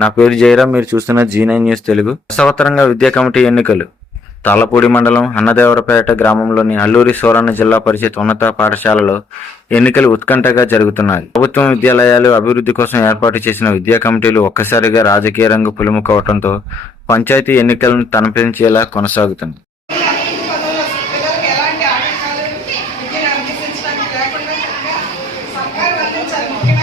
నా పేరు జయరాం. మీరు చూస్తున్న G9 న్యూస్ తెలుగు. దశావతారంగా విద్యా కమిటీ ఎన్నికలు. తాళ్ళపూడి మండలం అన్నదేవరపేట గ్రామంలోని అల్లూరి సోరన్న జిల్లా పరిషత్ ఉన్నత పాఠశాలలో ఎన్నికలు ఉత్కంఠగా జరుగుతున్నాయి. ప్రభుత్వం విద్యాలయాలు అభివృద్ధి కోసం ఏర్పాటు చేసిన విద్యా కమిటీలు ఒక్కసారిగా రాజకీయ రంగు పులుముకోవడంతో పంచాయతీ ఎన్నికలను తలపించేలా కొనసాగుతుంది. పిల్లలకి ఎలాంటి ఆటంకాలు విద్యను అభ్యసించడానికి లేకుండా చక్కగా సర్కారు అందించాలి.